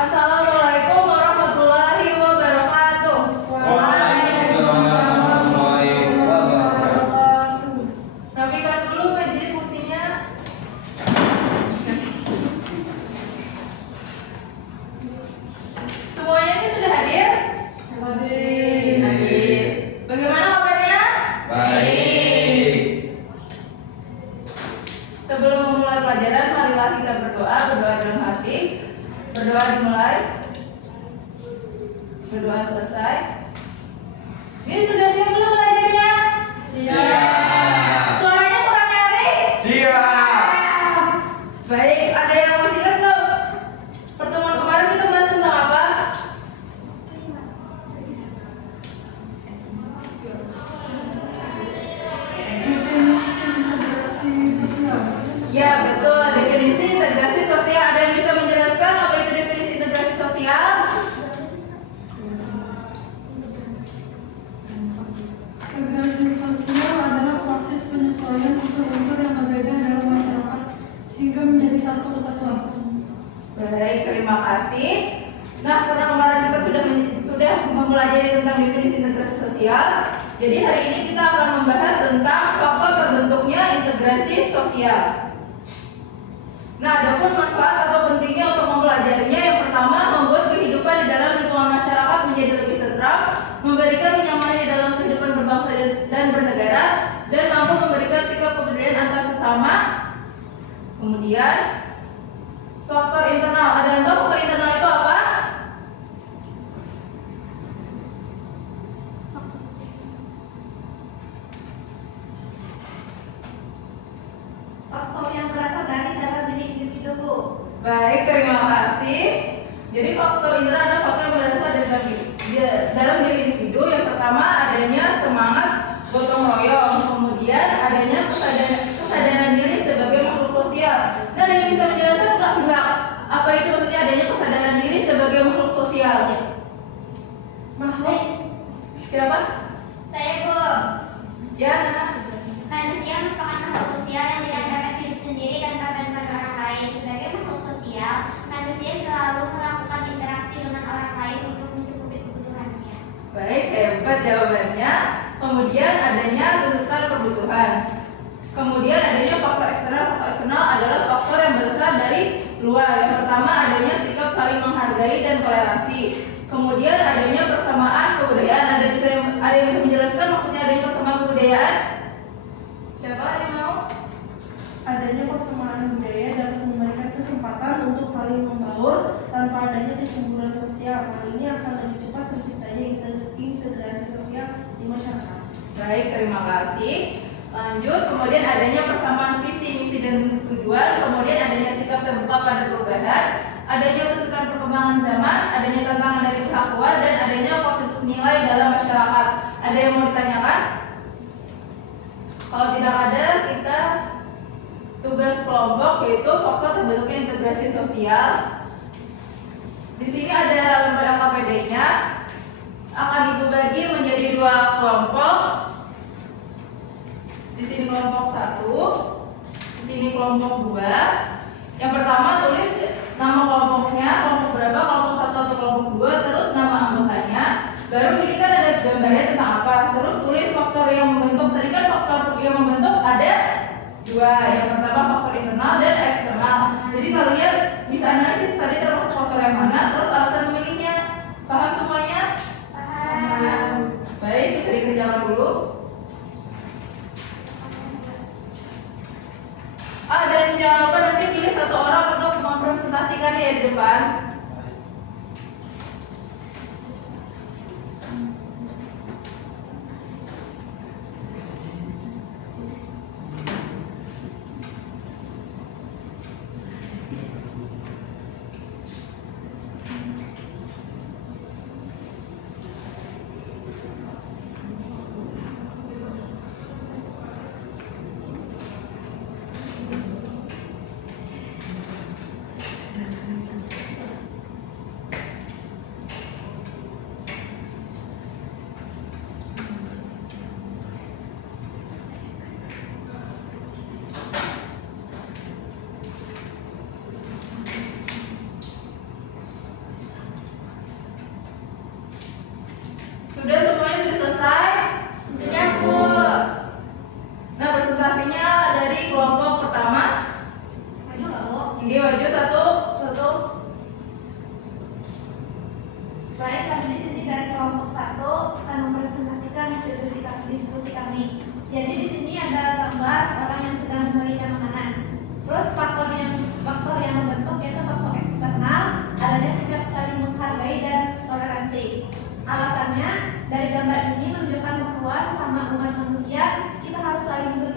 Assalamualaikum warahmatullahi wabarakatuh. Waalaikumsalam warahmatullahi wabarakatuh. Rapikan dulu pejit fungsinya. Semuanya ini sudah hadir? Hadir. Bagaimana kabarnya? Baik. Sebelum memulai pelajaran, marilah kita berdoa dalam hati. Berdoa dimulai. Berdoa selesai. Ini sudah siap belum belajarnya? Siap. Suaranya kurang nyaring? Siap. Baik, ada yang masih ingat belum? Pertemuan kemarin kita bahas tentang apa? Ya, betul. Definisi integrasi sosial. Ada yang bisa menjelaskan apa itu definisi integrasi sosial? Integrasi sosial adalah proses penyesuaian unsur-unsur yang berbeda dalam masyarakat sehingga menjadi satu kesatuan. Baik, terima kasih. Nah, karena kemarin kita sudah mempelajari tentang definisi integrasi sosial, jadi hari ini kita akan membahas tentang faktor terbentuknya integrasi sosial. Nah, adapun manfaat atau pentingnya untuk mempelajarinya, yang pertama, membuat kehidupan di dalam lingkungan masyarakat menjadi lebih tentram, memberikan kenyamanan di dalam kehidupan berbangsa dan bernegara, dan mampu memberikan sikap kepedulian antar sesama. Kemudian faktor internal. Ada yang tahu faktor internal itu apa? Faktor yang berasal dari dalam diri individu, Bu. Baik, terima kasih. Jadi faktor internal adalah faktor yang berasal dari dalam diri individu. Yang pertama, adanya semangat gotong royong, kemudian adanya kesadaran diri sebagai makhluk sosial. Nah, ada yang bisa menjelaskan enggak apa itu maksudnya adanya kesadaran diri sebagai makhluk sosial? Makhluk siapa? Saya, Bu. Ya, Nana. Manusia merupakan makhluk sosial yang tidak dapat hidup sendiri tanpa bantuan orang lain. Sebagai makhluk sosial, manusia selalu melakukan interaksi dengan orang lain untuk mencukupi kebutuhannya. Baik, hebat jawabannya. Kemudian adanya tuntutan kebutuhan. Kemudian adanya faktor eksternal. Faktor eksternal adalah faktor yang berasal dari luar. Yang pertama, adanya sikap saling menghargai dan toleransi. Kemudian adanya persamaan kebudayaan. Ada yang bisa menjelaskan maksudnya adanya persamaan kebudayaan? Siapa yang mau? Adanya persamaan budaya dapat memberikan kesempatan untuk saling membaur tanpa adanya kecemburuan sosial. Hal ini akan lebih cepat terciptanya integrasi sosial di masyarakat. Baik, terima kasih. Lanjut, kemudian adanya persamaan visi, misi, dan tujuan. Kemudian adanya sikap terbuka pada perubahan. Adanya tuntutan perkembangan zaman. Adanya tantangan dari pihak luar. Dan adanya konsensus nilai dalam masyarakat. Ada yang mau ditanyakan? Kalau tidak ada, kita tugas kelompok yaitu faktor terbentuknya integrasi sosial. Di sini ada lembar KPD-nya. Akan Ibu bagi menjadi dua kelompok. Di sini kelompok 1, di sini kelompok 2. Yang pertama tulis nama kelompoknya, kelompok berapa, kelompok 1 atau kelompok 2, terus nama anggotanya. Baru ini kan ada gambarnya tentang apa. Terus tulis faktor yang membentuk. Tadi kan faktor yang membentuk ada dua. Yang pertama faktor internal dan eksternal. Jadi kalian bisa analisis tadi termasuk faktor yang mana, terus alasan memilihnya. Paham semuanya? Paham. Baik, bisa dikerjakan dulu. Dan jangan lupa nanti pilih satu orang untuk mempresentasikan ya di depan.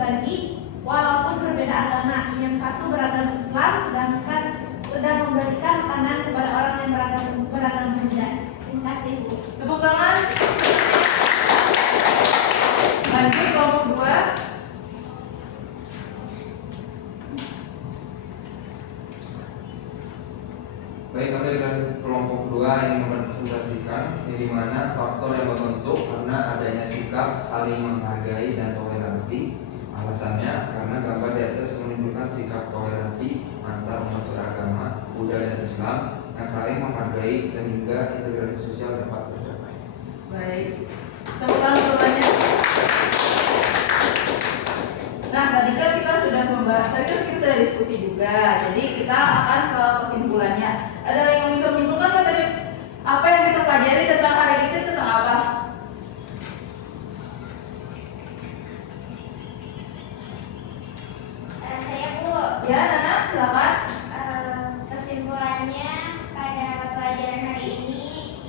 berbagi walaupun berbeda agama. Yang satu beragama Islam sedangkan sedang memberikan makanan kepada orang yang beragama Buddha. Terima kasih, Bu. Tepuk tangan. Lanjut kelompok 2. Baik, kami dari kelompok 2 yang merepresentasikan di mana faktor yang membentuk karena adanya sikap saling menghargai dan toleransi. Alasannya karena gambar di atas menunjukkan sikap toleransi antar umat beragama Buddha dan Islam yang saling menghargai sehingga integrasi sosial dapat tercapai. Baik. Tepuk tangan semuanya. Nah, tadi kan kita sudah membahas, tadi kan kita sudah diskusi juga. Jadi kita akan ke kesimpulannya. Ada yang bisa menyimpulkan nggak tadi apa yang kita pelajari tentang hari ini tentang apa? Saya, Bu. Ya, Nana, silakan. Kesimpulannya pada pelajaran hari ini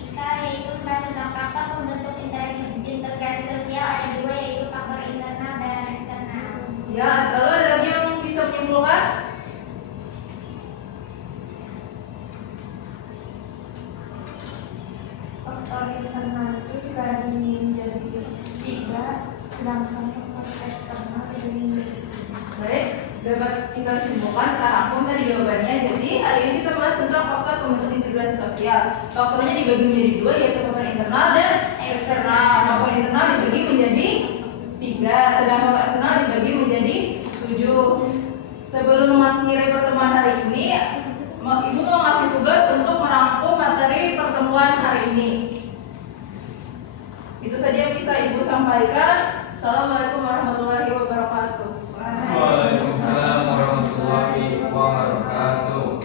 kita yaitu membahas tentang faktor pembentuk integrasi sosial ada dua, yaitu faktor internal dan eksternal. Ya, lalu ada lagi yang bisa menyimpulkan? Faktor internal itu dibagi menjadi 3, sedangkan faktor eksternal dibagi menjadi 3. Baik, dapat kita simpulkan kita rangkum tadi jawabannya. Jadi hari ini kita bahas tentang faktor pembentuk integrasi sosial. Faktornya dibagi menjadi 2, yaitu faktor internal dan eksternal. Faktor internal dibagi menjadi 3, sedangkan faktor eksternal dibagi menjadi 7. Sebelum mengakhiri pertemuan hari ini, Ibu mau ngasih tugas untuk merangkum materi pertemuan hari ini. Itu saja yang bisa Ibu sampaikan. Assalamualaikum warahmatullahi wabarakatuh.